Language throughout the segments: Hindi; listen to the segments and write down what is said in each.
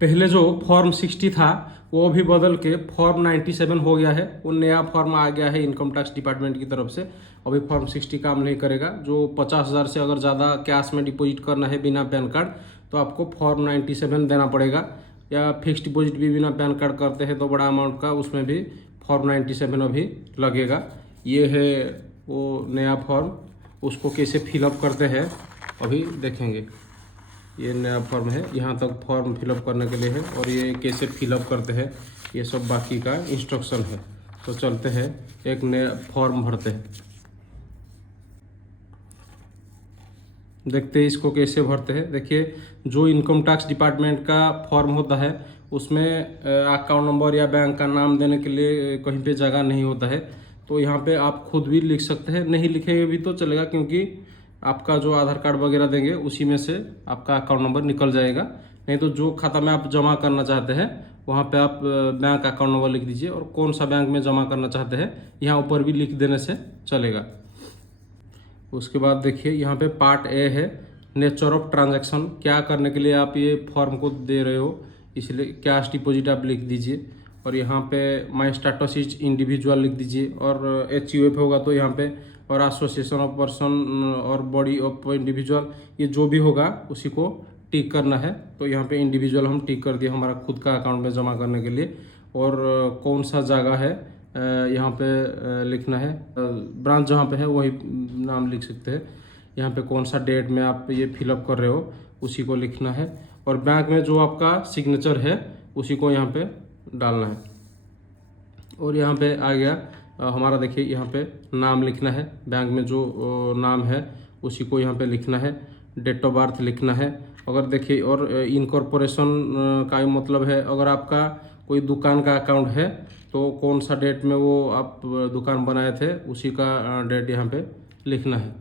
पहले जो फॉर्म 60 था वो भी बदल के फॉर्म 97 हो गया है। वो नया फॉर्म आ गया है इनकम टैक्स डिपार्टमेंट की तरफ से। अभी फॉर्म 60 काम नहीं करेगा। जो 50,000 से अगर ज़्यादा कैश में डिपॉजिट करना है बिना पैन कार्ड तो आपको फॉर्म 97 देना पड़ेगा, या फिक्स डिपॉजिट भी बिना पैन कार्ड करते हैं तो बड़ा अमाउंट का, उसमें भी फॉर्म 97 अभी लगेगा। ये है वो नया फॉर्म, उसको कैसे फिलअप करते हैं अभी देखेंगे। ये नया फॉर्म है, यहाँ तक फॉर्म फिलअप करने के लिए है, और ये कैसे फिलअप करते हैं ये सब बाकी का इंस्ट्रक्शन है। तो चलते हैं एक नया फॉर्म भरते हैं, देखते हैं इसको कैसे भरते हैं। देखिए, जो इनकम टैक्स डिपार्टमेंट का फॉर्म होता है उसमें अकाउंट नंबर या बैंक का नाम देने के लिए कहीं पे जगह नहीं होता है। तो यहाँ पे आप खुद भी लिख सकते हैं, नहीं लिखेंगे भी तो चलेगा, क्योंकि आपका जो आधार कार्ड वगैरह देंगे उसी में से आपका अकाउंट नंबर निकल जाएगा। नहीं तो जो खाता में आप जमा करना चाहते हैं वहाँ पे आप बैंक अकाउंट नंबर लिख दीजिए, और कौन सा बैंक में जमा करना चाहते हैं यहाँ ऊपर भी लिख देने से चलेगा। उसके बाद देखिए यहाँ पे पार्ट ए है नेचर ऑफ ट्रांजैक्शन, क्या करने के लिए आप ये फॉर्म को दे रहे हो, इसलिए कैश डिपॉजिट आप लिख दीजिए। और यहाँ पे माई स्टेटस इज इंडिविजुअल लिख दीजिए, और HUF होगा तो यहाँ पे, और एसोसिएशन ऑफ पर्सन और बॉडी ऑफ इंडिविजुअल, ये जो भी होगा उसी को टिक करना है। तो यहाँ पे इंडिविजुअल हम टिक कर दिए हमारा खुद का अकाउंट में जमा करने के लिए। और कौन सा जगह है यहाँ पे लिखना है, ब्रांच जहाँ पे है वही नाम लिख सकते हैं। यहाँ पे कौन सा डेट में आप ये फिलअप कर रहे हो उसी को लिखना है, और बैंक में जो आपका सिग्नेचर है उसी को यहाँ पे डालना है। और यहाँ पे आ गया हमारा, देखिए यहाँ पे नाम लिखना है, बैंक में जो नाम है उसी को यहाँ पे लिखना है, डेट ऑफ बर्थ लिखना है। अगर देखिए, और इनकॉर्पोरेशन का मतलब है, अगर आपका कोई दुकान का अकाउंट है तो कौन सा डेट में वो आप दुकान बनाए थे उसी का डेट यहाँ पे लिखना है।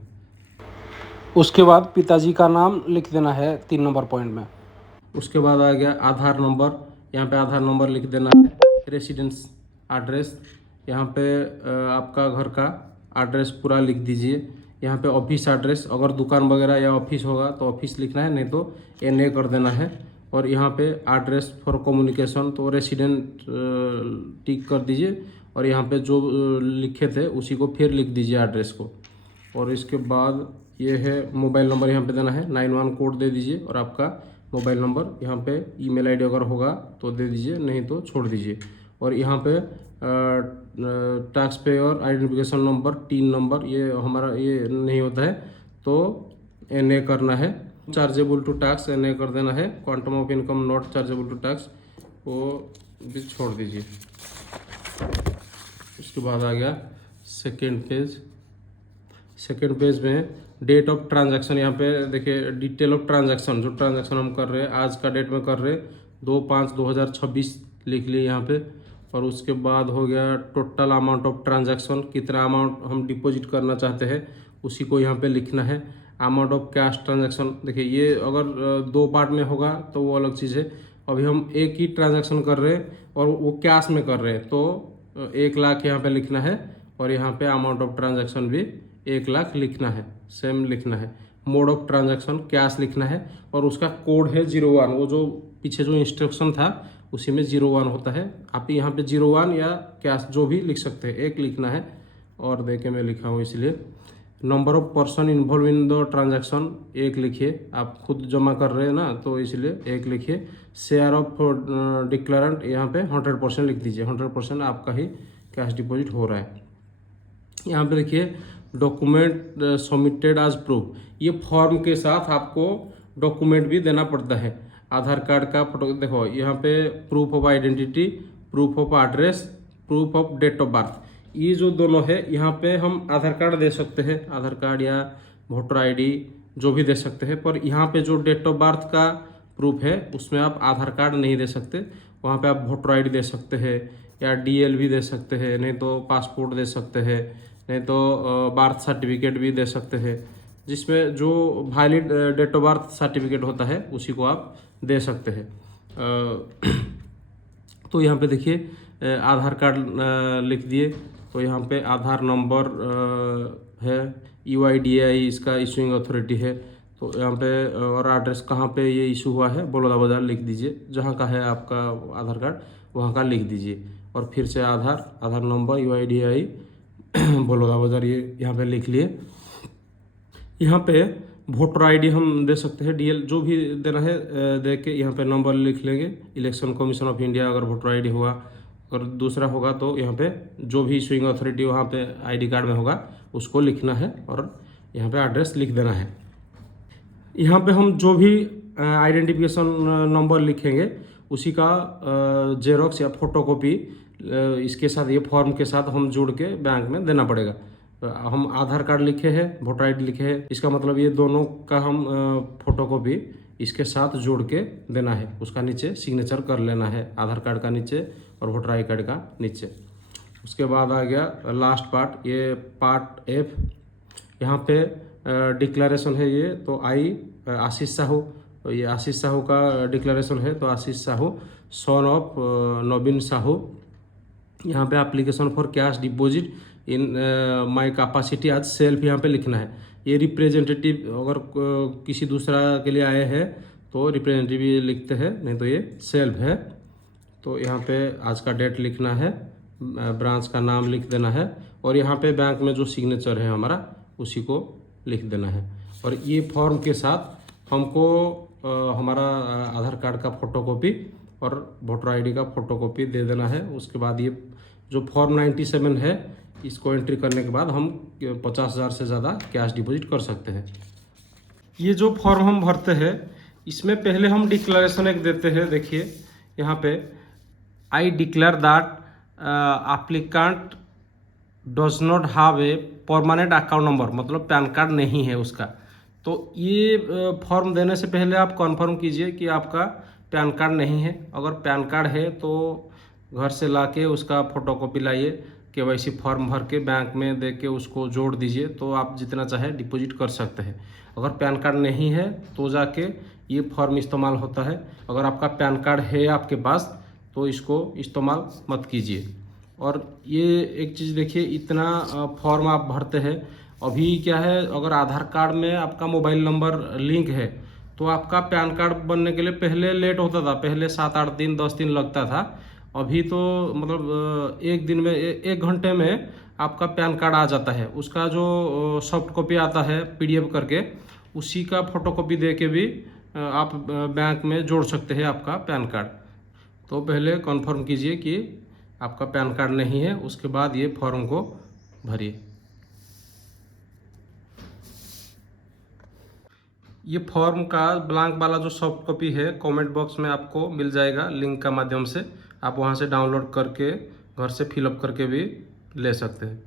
उसके बाद पिताजी का नाम लिख देना है 3 नंबर पॉइंट में। उसके बाद आ गया आधार नंबर, यहाँ पे आधार नंबर लिख देना है। रेसिडेंस एड्रेस, यहाँ पे आपका घर का एड्रेस पूरा लिख दीजिए। यहाँ पे ऑफिस एड्रेस, अगर दुकान वगैरह या ऑफिस होगा तो ऑफिस लिखना है, नहीं तो NA कर देना है। और यहाँ पे एड्रेस फॉर कम्युनिकेशन तो रेसिडेंट टिक कर दीजिए, और यहाँ पे जो लिखे थे उसी को फिर लिख दीजिए एड्रेस को। और इसके बाद ये है मोबाइल नंबर, यहाँ पे देना है 91 कोड दे दीजिए, और आपका मोबाइल नंबर यहाँ पे ईमेल आईडी अगर होगा तो दे दीजिए, नहीं तो छोड़ दीजिए। और यहाँ पे tax payer identification number 3 number, ये हमारा ये नहीं होता है तो NA करना है। चार्जेबल टू टैक्स NA कर देना है, quantum of income not chargeable to tax वो भी छोड़ दीजिए। उसके बाद आ गया सेकेंड पेज। सेकेंड पेज में डेट ऑफ ट्रांजैक्शन, यहाँ पे देखिए डिटेल ऑफ ट्रांजैक्शन, जो ट्रांजैक्शन हम कर रहे हैं आज का डेट में कर रहे हैं 2/5/2026 लिख लिए यहाँ पे। और उसके बाद हो गया टोटल अमाउंट ऑफ ट्रांजैक्शन, कितना अमाउंट हम डिपॉजिट करना चाहते हैं उसी को यहाँ पे लिखना है। अमाउंट ऑफ कैश ट्रांजैक्शन, देखिए ये अगर 2 पार्ट में होगा तो वो अलग चीज़ है। अभी हम एक ही ट्रांजैक्शन कर रहे हैं और वो कैश में कर रहे हैं, तो 1 लाख यहाँ पे लिखना है, और यहाँ पे अमाउंट ऑफ ट्रांजैक्शन भी 1 लाख लिखना है, सेम लिखना है। मोड ऑफ ट्रांजैक्शन कैश लिखना है, और उसका कोड है 01, वो जो पीछे जो इंस्ट्रक्शन था उसी में 01 होता है। आप यहाँ पे 01 या कैश जो भी लिख सकते हैं, एक लिखना है, और देखे मैं लिखा हूँ इसलिए। Number of person involve in the transaction 1 लिखिए, आप खुद जमा कर रहे हैं ना तो इसलिए 1 लिखिए। शेयर ऑफ डिक्लेरेंट यहाँ पे 100% लिख दीजिए, 100% आपका ही कैश डिपॉजिट हो रहा है। यहाँ पे देखिए डॉक्यूमेंट सबमिटेड एज प्रूफ, ये फॉर्म के साथ आपको डॉक्यूमेंट भी देना पड़ता है। आधार कार्ड का फोटो, देखो यहाँ पे proof of identity, proof of address, proof of date of birth, ये जो दोनों है यहाँ पे हम आधार कार्ड दे सकते हैं, आधार कार्ड या वोटर ID जो भी दे सकते हैं। पर यहाँ पे जो डेट ऑफ बर्थ का प्रूफ है उसमें आप आधार कार्ड नहीं दे सकते, वहाँ पे आप वोटर ID दे सकते हैं, या DL भी दे सकते हैं, नहीं तो पासपोर्ट दे सकते हैं, नहीं तो बर्थ सर्टिफिकेट भी दे सकते हैं। जिसमें जो valid date of birth certificate होता है उसी को आप दे सकते हैं। तो यहाँ पे देखिए आधार कार्ड लिख दिए, तो यहाँ पे आधार नंबर है, UIDAI इसका इशूइंग अथॉरिटी है, तो यहाँ पे और एड्रेस कहाँ पे ये इशू हुआ है बड़ौदा बाज़ार लिख दीजिए, जहाँ का है आपका आधार कार्ड वहाँ का लिख दीजिए। और फिर से आधार नंबर UIDI बड़ौदा बाज़ार ये यहाँ पे लिख लिए। यहाँ पे वोटर ID हम दे सकते हैं, DL जो भी देना है दे के यहाँ पे नंबर लिख लेंगे। इलेक्शन कमीशन ऑफ इंडिया अगर वोटर ID हुआ, और दूसरा होगा तो यहाँ पे जो भी इशूइंग अथॉरिटी वहाँ पे ID कार्ड में होगा उसको लिखना है और यहाँ पे एड्रेस लिख देना है। यहाँ पे हम जो भी आइडेंटिफिकेशन नंबर लिखेंगे उसी का जेरोक्स या फोटोकॉपी इसके साथ, ये फॉर्म के साथ हम जोड़ के बैंक में देना पड़ेगा। हम आधार कार्ड लिखे हैं, वोटर ID लिखे हैं, इसका मतलब ये दोनों का हम फोटोकॉपी इसके साथ जोड़ के देना है। उसका नीचे सिग्नेचर कर लेना है, आधार कार्ड का नीचे और वोटर ID कार्ड का नीचे। उसके बाद आ गया लास्ट पार्ट, ये पार्ट F। यहाँ पे डिक्लेरेशन है ये, तो आशीष साहू, तो ये आशीष साहू का डिक्लेरेशन है, तो आशीष साहू सन ऑफ नवीन साहू। यहाँ पे application for cash deposit in my capacity आज सेल्फ यहाँ पे लिखना है। ये रिप्रेजेंटेटिव अगर किसी दूसरा के लिए आए हैं तो रिप्रेजेंटेटिव लिखते हैं, नहीं तो ये सेल्फ है। तो यहाँ पे आज का डेट लिखना है, ब्रांच का नाम लिख देना है, और यहाँ पे बैंक में जो सिग्नेचर है हमारा उसी को लिख देना है। और ये फॉर्म के साथ हमको हमारा आधार कार्ड का फोटोकॉपी और वोटर ID का फोटोकॉपी दे देना है। उसके बाद ये जो फॉर्म 97 है इसको एंट्री करने के बाद हम 50,000 से ज़्यादा कैश डिपॉजिट कर सकते हैं। ये जो फॉर्म हम भरते हैं इसमें पहले हम डिक्लेरेशन एक देते हैं। देखिए यहाँ पे I declare that applicant does not have a permanent account number, मतलब पैन कार्ड नहीं है उसका। तो ये फॉर्म देने से पहले आप कन्फर्म कीजिए कि आपका पैन कार्ड नहीं है। अगर पैन कार्ड है तो घर से लाके उसका फोटोकॉपी लाइए, KYC फॉर्म भर के बैंक में दे के उसको जोड़ दीजिए, तो आप जितना चाहे डिपॉजिट कर सकते हैं। अगर पैन कार्ड नहीं है तो जाके ये फॉर्म इस्तेमाल होता है। अगर आपका पैन कार्ड है आपके पास तो इसको इस्तेमाल मत कीजिए। और ये एक चीज़ देखिए, इतना फॉर्म आप भरते हैं, अभी क्या है, अगर आधार कार्ड में आपका मोबाइल नंबर लिंक है तो आपका पैन कार्ड बनने के लिए पहले लेट होता था, पहले 7-8 दिन 10 दिन लगता था। अभी तो मतलब एक दिन में 1 घंटे में आपका पैन कार्ड आ जाता है। उसका जो सॉफ्ट कॉपी आता है PDF करके, उसी का फोटोकॉपी दे के भी आप बैंक में जोड़ सकते हैं आपका पैन कार्ड। तो पहले कन्फर्म कीजिए कि आपका पैन कार्ड नहीं है, उसके बाद ये फॉर्म को भरिए। ये फॉर्म का ब्लैंक वाला जो सॉफ्ट कॉपी है कमेंट बॉक्स में आपको मिल जाएगा, लिंक का माध्यम से आप वहां से डाउनलोड करके घर से फिलअप करके भी ले सकते हैं।